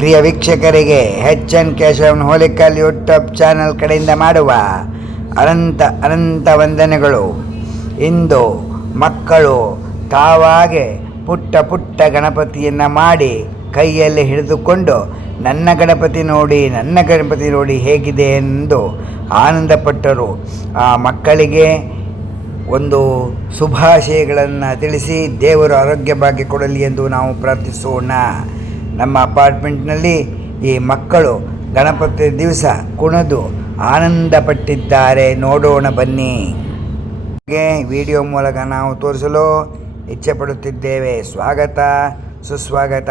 ಪ್ರಿಯ ವೀಕ್ಷಕರಿಗೆ H N Keshavan Holikal YouTube channel ಕಡೆಯಿಂದ ಮಾಡುವ ಅನಂತ ಅನಂತ ವಂದನೆಗಳು. ಇಂದು ಮಕ್ಕಳು ತಾವಾಗೆ ಪುಟ್ಟ ಪುಟ್ಟ ಗಣಪತಿಯನ್ನು ಮಾಡಿ ಕೈಯಲ್ಲಿ ಹಿಡಿದುಕೊಂಡು ನನ್ನ ಗಣಪತಿ ನೋಡಿ, ನನ್ನ ಗಣಪತಿ ನೋಡಿ ಹೇಗಿದೆ ಎಂದು ಆನಂದಪಟ್ಟರು. ಆ ಮಕ್ಕಳಿಗೆ ಒಂದು ಶುಭಾಶಯಗಳನ್ನು ತಿಳಿಸಿ ದೇವರು ಆರೋಗ್ಯ ಭಾಗ್ಯ ಕೊಡಲಿ ಎಂದು ನಾವು ಪ್ರಾರ್ಥಿಸೋಣ. ನಮ್ಮ ಅಪಾರ್ಟ್ಮೆಂಟ್ನಲ್ಲಿ ಈ ಮಕ್ಕಳು ಗಣಪತಿ ದಿವಸ ಕುಣಿದು ಆನಂದಪಟ್ಟಿದ್ದಾರೆ. ನೋಡೋಣ ಬನ್ನಿ. ಹಾಗೆ ವಿಡಿಯೋ ಮೂಲಕ ನಾವು ತೋರಿಸಲು ಇಚ್ಛೆ ಪಡುತ್ತಿದ್ದೇವೆ ಸ್ವಾಗತ, ಸುಸ್ವಾಗತ.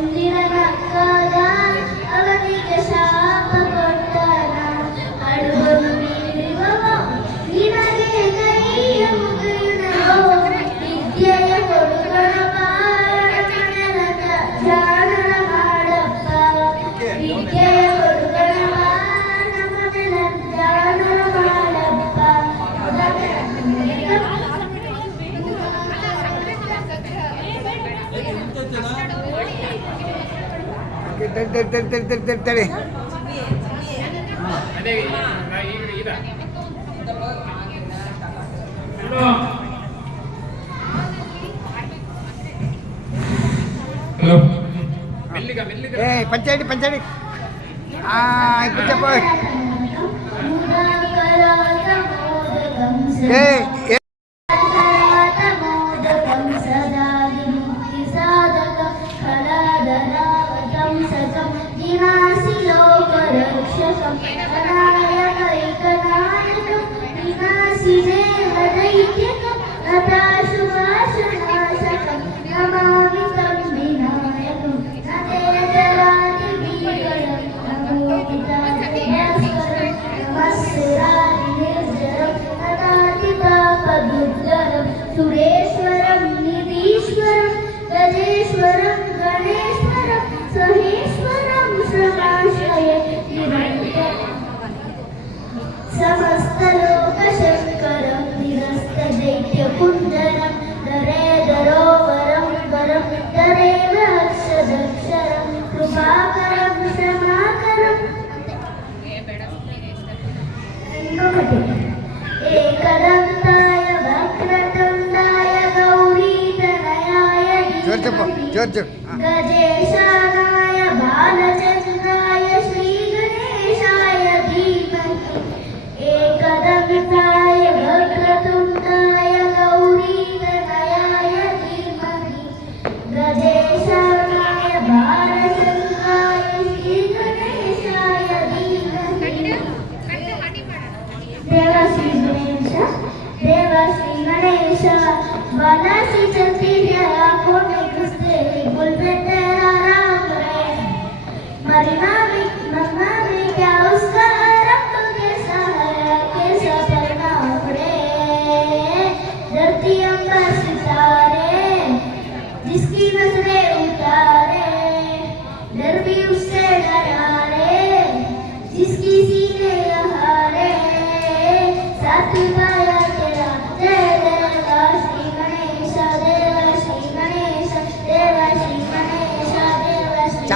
എന്തിനാ Hey, Obrigada. చేశానాయ బాల ります。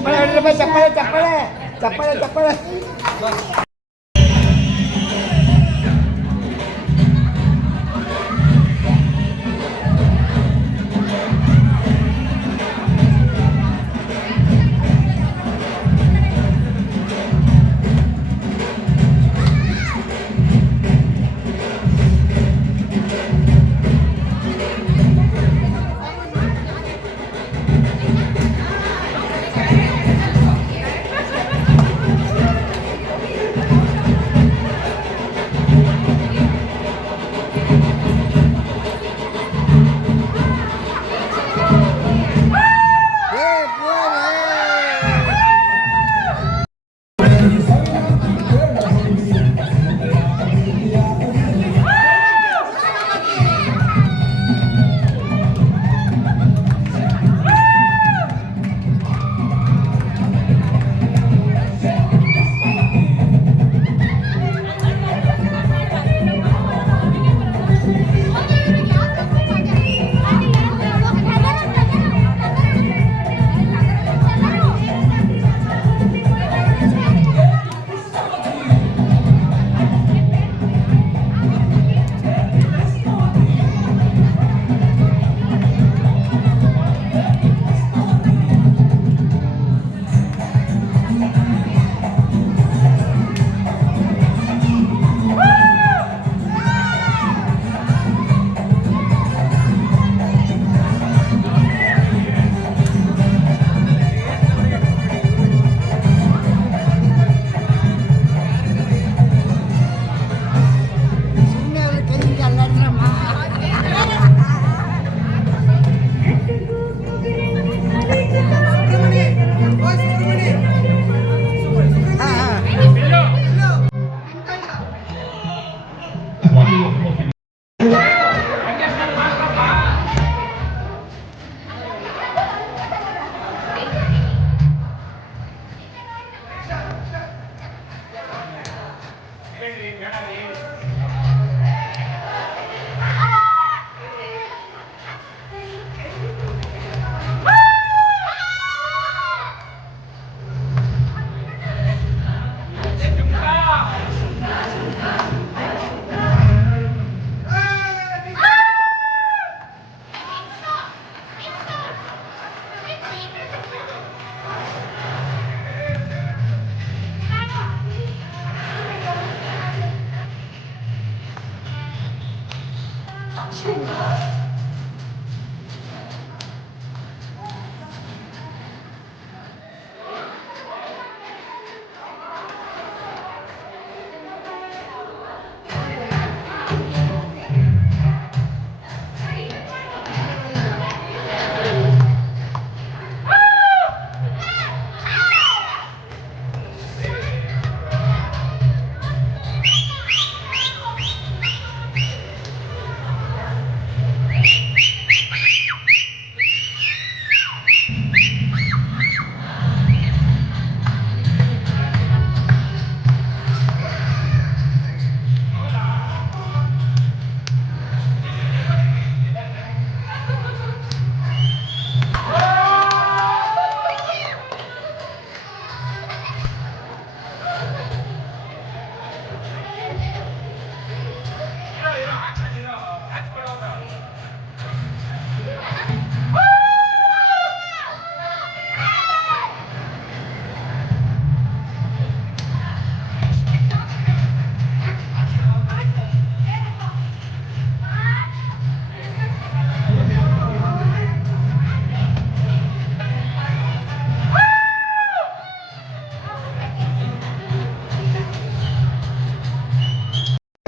చెప్పలే చెప్పలే చెప్పలే చెప్పలే చెప్పలే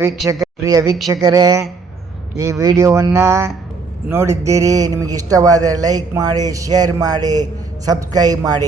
ವೀಕ್ಷಕ ಪ್ರಿಯ ವೀಕ್ಷಕರೇ ಈ ವಿಡಿಯೋವನ್ನು ನೋಡಿದ್ದೀರಿ. ನಿಮಗೆ ಇಷ್ಟವಾದರೆ ಲೈಕ್ ಮಾಡಿ ಶೇರ್ ಮಾಡಿ ಸಬ್ಸ್ಕ್ರೈಬ್ ಮಾಡಿ.